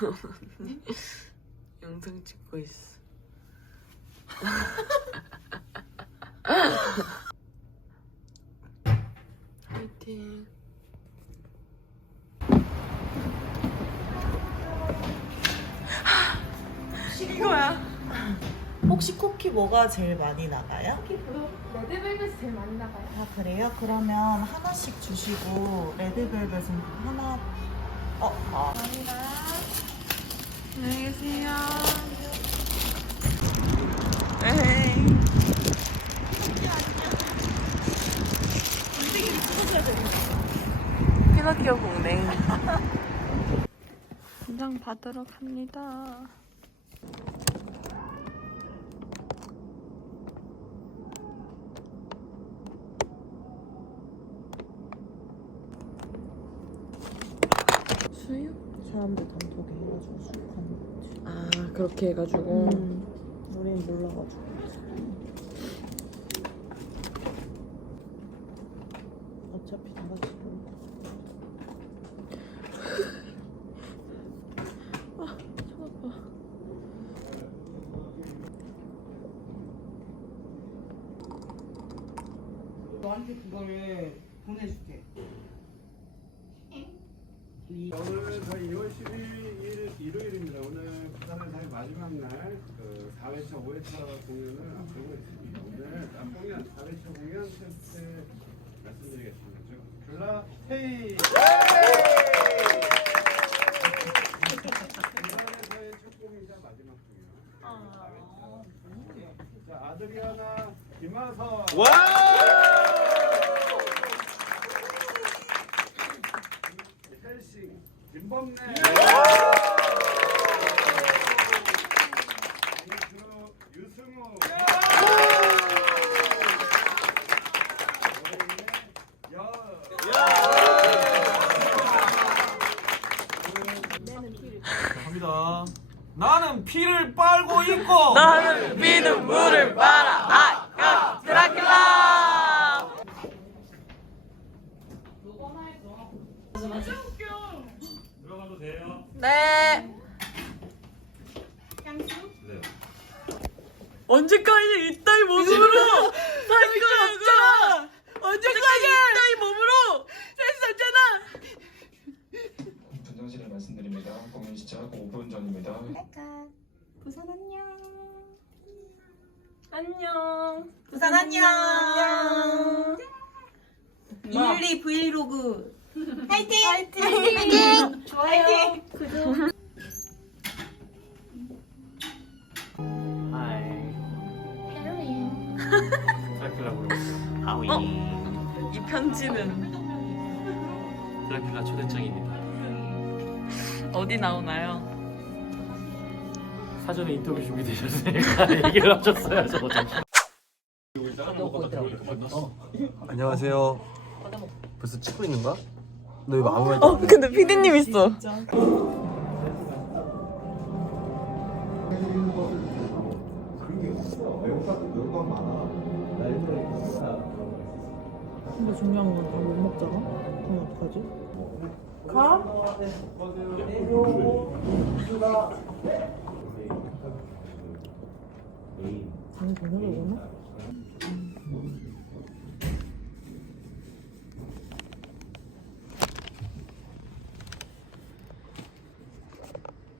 영상 찍고 있어. 화이팅. 이거야. 혹시 쿠키 뭐가 제일 많이 나가요? 레드벨벳이 제일 많이 나가요. 아 그래요? 그러면 하나씩 주시고 레드벨벳은 하나 어, 어. 안녕히 계세요. 에이. 피노키오 공랭. 인장 받으러 갑니다. 사람들 단톡에 해가지고 수육하는 거지 아 그렇게 해가지고? 음, 우린 몰라가지고. 어차피 다 같이 놀 너한테 그거를 보내줄게. 오늘 저희 2월 12일 일요일입니다. 오늘 부산의 사회 마지막 날 그 4회차, 5회차 공연을 앞두고 있습니다. 오늘 남 공연 4회차 공연 테스트 말씀드리겠습니다. 저 글라 헤이! 부산의 사회 첫 공연이자 마지막 공연. 4회차. 자, 아드리아나 김하서. 헬 나는 피를 빨고 있고 나는 피눈물을 빨아 아까 드라큘라 들어가도 돼요. 네 언제까지 이따위 몸으로 살거 없잖아 언제까지 이따위 몸으로 살 수 없잖아 분장실에 말씀드립니다. 공연 시작 5분 전입니다. 부산 안녕. 안녕 부산 안녕 112 브이로그 화이팅! 화이팅! 좋아요. 하이. 드라큘라 부르고 하위. 이 편지는 드라큘라 초대장입니다. 어디 나오나요? 사전에 인터뷰 준비되셨으니까 얘기를 하셨어요. 저거 잠시. 안녕하세요. 벌써 찍고 있는 거야? 너 이거 아무 말도 어 근데 피디님 있어 근데 중요한 건 다 못 먹잖아? 그럼 어떡하지? 가? 아니 저녁에 오나?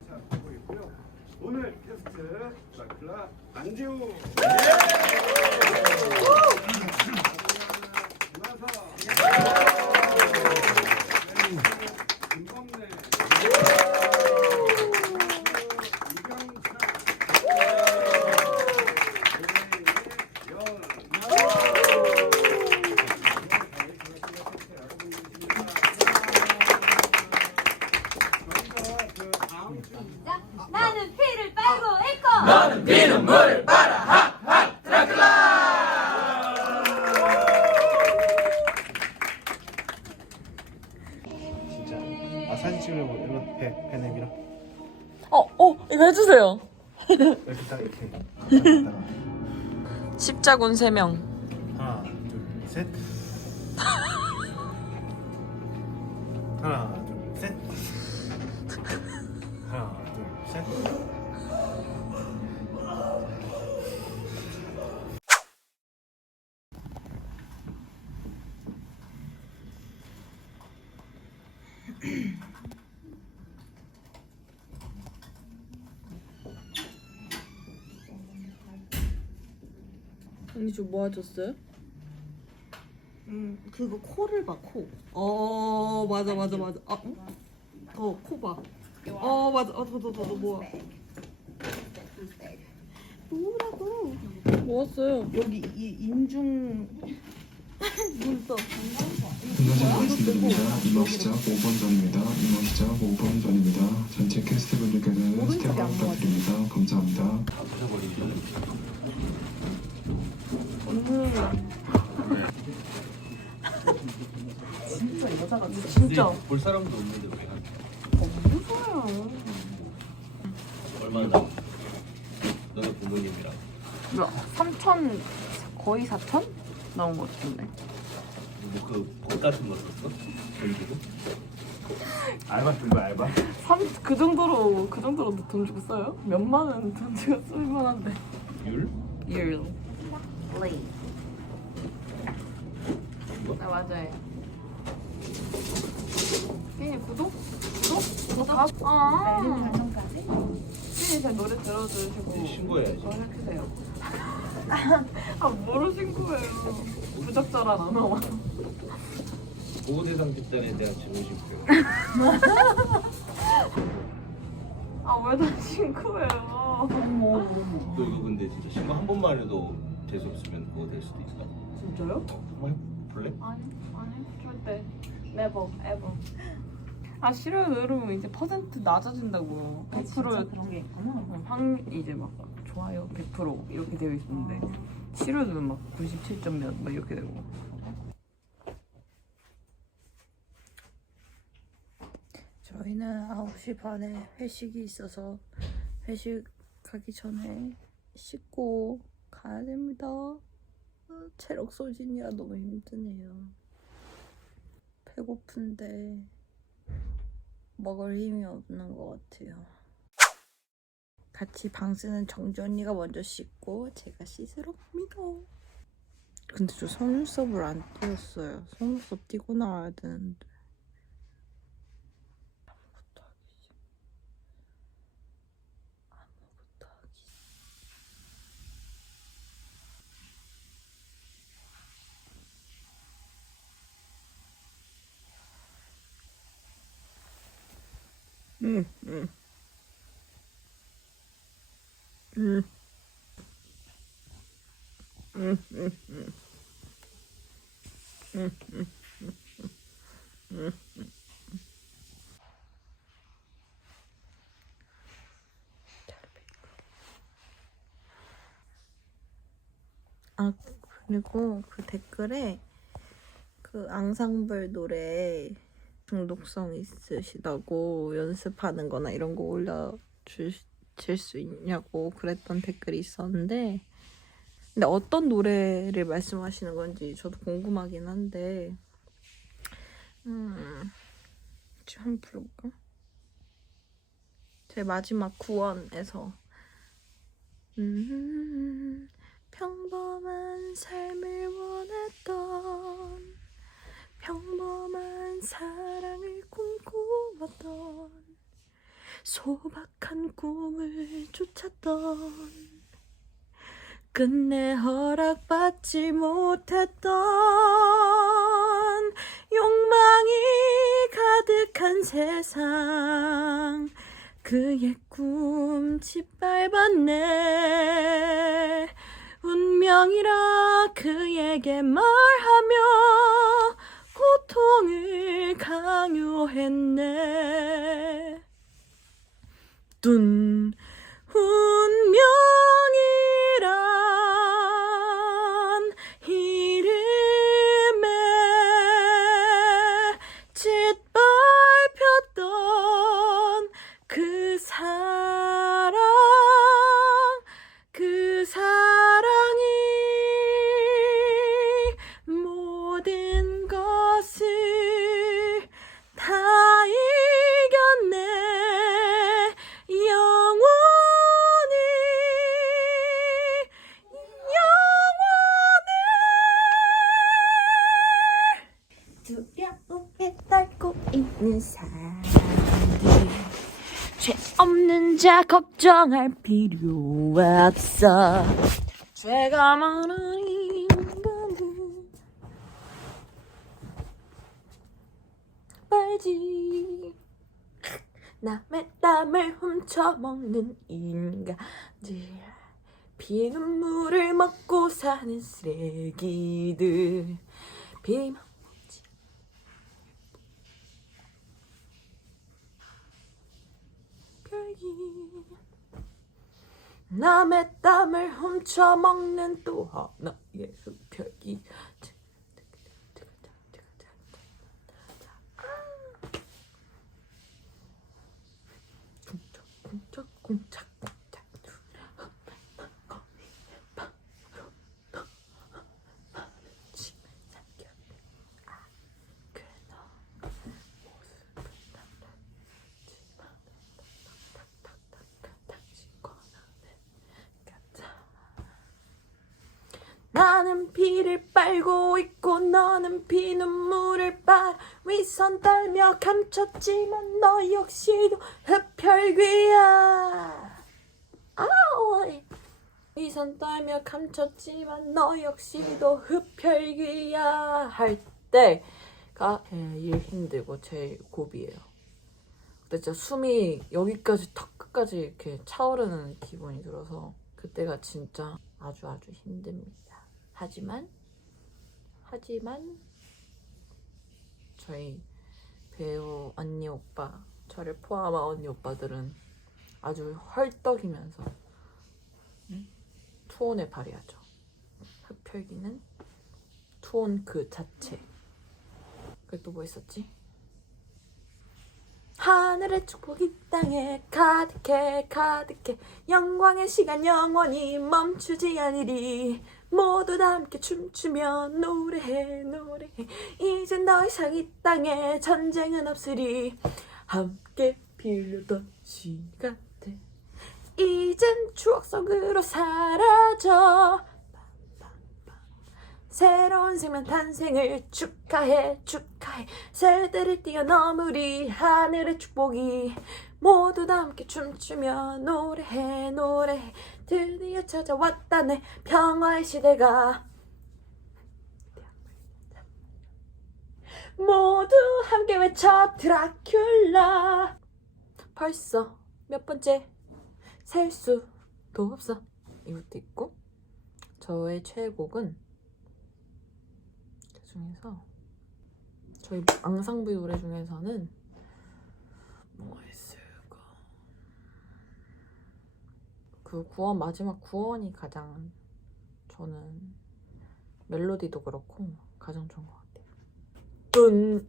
자, 하고 있고요. 오늘 테스트 드라큘라 안지우 있고. 진짜. 아 사진 찍으려고 일로 배 배냅이랑 어, 어 이거 해주세요 이렇게 딱 이렇게. 십자군 3명 하나 둘 셋. 하나 둘 언니 저 뭐 하셨어요? 음 그거 코를 봐 코. 어 맞아 맞아 맞아. 아, 응? 어코 봐. 어 맞아. 어더더더 뭐야? 뭐라고? 뭐 왔어요? 여기 이 인중 눈썹. 말씀드립니다. 임원 시작 5번 전입니다. 임원 시작 5번 전입니다. 전체 캐스트분들께서는 스텝업 부탁드립니다. 감사합니다. 진짜. 볼 사람도 없는데 왜 하냐? 무서워요. 얼마나 나? 너네 부모님이랑. 뭐야 3천 거의 4천? 나온 것 같은데 뭐그꽃 같은 거 썼어? 전기도? 알바 쓴 거야 알바? 3, 그 정도로 그 정도로 돈 주고 써요? 몇만 원 돈 주고 쓸 만한데 율? 일 네, 맞아요 피니 구독? 구독? 구독 다? 아 알림 설정까지. 피니 제 노래 들어주시고 이제 신고해야지. 연락주세요 아 뭐로 신고해요 부적절한 언어와 보호 대상 집단에 대한 증오심표. 아 왜 다 신고해요 너 이거 근데 진짜 신고 한 번만 해도 재수 없으면 그거 될 수도 있어. 진짜요? 한번 해볼래? 아니 아니 절대 never ever 아 싫어요 누르면 이제 퍼센트 낮아진다고요 100% 그런 게 있구나. 확 이제 막 좋아요 100% 이렇게 되어 있는데 누르면 막 97점 몇막 이렇게 되고 저희는 9시 반에 회식이 있어서 회식 가기 전에 씻고 가야 됩니다. 어, 체력 소진이라 너무 힘드네요. 배고픈데 먹을 힘이 없는 것 같아요. 같이 방 쓰는 정주 언니가 먼저 씻고 제가 씻으러 갑니다. 근데 저 속눈썹을 안 띄웠어요. 속눈썹 띄고 나와야 되는데. 아무것도 하기 싫어. 아무것도 하기 싫어. 응, 응. 응. 응, 응, 응. 응, 응, 응, 응, 응. 아 그리고 그 댓글에 그 앙상블 노래 중독성 있으시다고 연습하는 거나 이런 거 올려주실 수 있냐고 그랬던 댓글이 있었는데 근데 어떤 노래를 말씀하시는 건지 저도 궁금하긴 한데 음 지금 한번 불러볼까? 제 마지막 구원에서 음 평범한 삶을 원했던 평범한 사랑을 꿈꾸었던 소박한 꿈을 쫓았던 끝내 허락받지 못했던 욕망이 가득한 세상. 그의 꿈 짓밟았네. 운명이라 그에게 말하며 고통을 강요했네. 둔 죄 없는 자 걱정할 필요 없어. 죄가 많은 인간들. 빨지. 남의 땀을 훔쳐먹는 인간들. 피눈물을 먹고 사는 쓰레기들. 비만 먹지 별기 남의 땀을 훔쳐 먹는 또 하나의 흡혈기. 쿵짝쿵짝 쿵짝 쿵짝 나는 피를 빨고 있고 너는 피눈물을 빨아 위선 떨며 감췄지만 너 역시도 흡혈귀야. 아오 위선 떨며 감췄지만 너 역시도 흡혈귀야 할 때가 제일 힘들고 제일 고비예요. 근데 진짜 숨이 여기까지 턱 끝까지 이렇게 차오르는 기분이 들어서 그때가 진짜 아주 아주 힘듭니다. 하지만 하지만 저희 배우 언니 오빠 저를 포함한 언니 오빠들은 아주 헐떡이면서 응? 투혼을 발휘하죠. 흡혈귀는 투혼 그 자체. 그리고 또 뭐 있었지? 하늘의 축복이 땅에 가득해 가득해 영광의 시간 영원히 멈추지 않으리 모두 다 함께 춤추며 노래해 노래해. 이젠 더 이상 이 땅에 전쟁은 없으리. 함께 빌려던 시간들. 이젠 추억 속으로 사라져. 새로운 생명 탄생을 축하해 축하해. 새들을 뛰어넘으리 하늘의 축복이. 모두 다 함께 춤추며 노래해 노래해 드디어 찾아왔다네 평화의 시대가. 모두 함께 외쳐 드라큘라. 벌써 몇 번째 셀 수도 없어. 이것도 있고 저의 최애곡은 그 중에서 저희 앙상블 노래 중에서는 뭐가 있을까? 그 구원 마지막 구원이 가장 저는 멜로디도 그렇고 가장 좋은 것 같아요. 은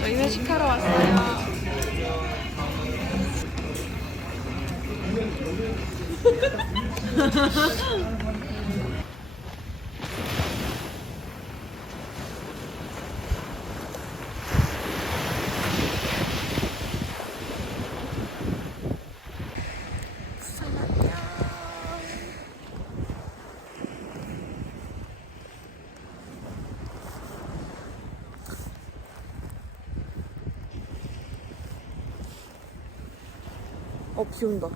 저희 회식하러 왔어요. 어, 비 온다.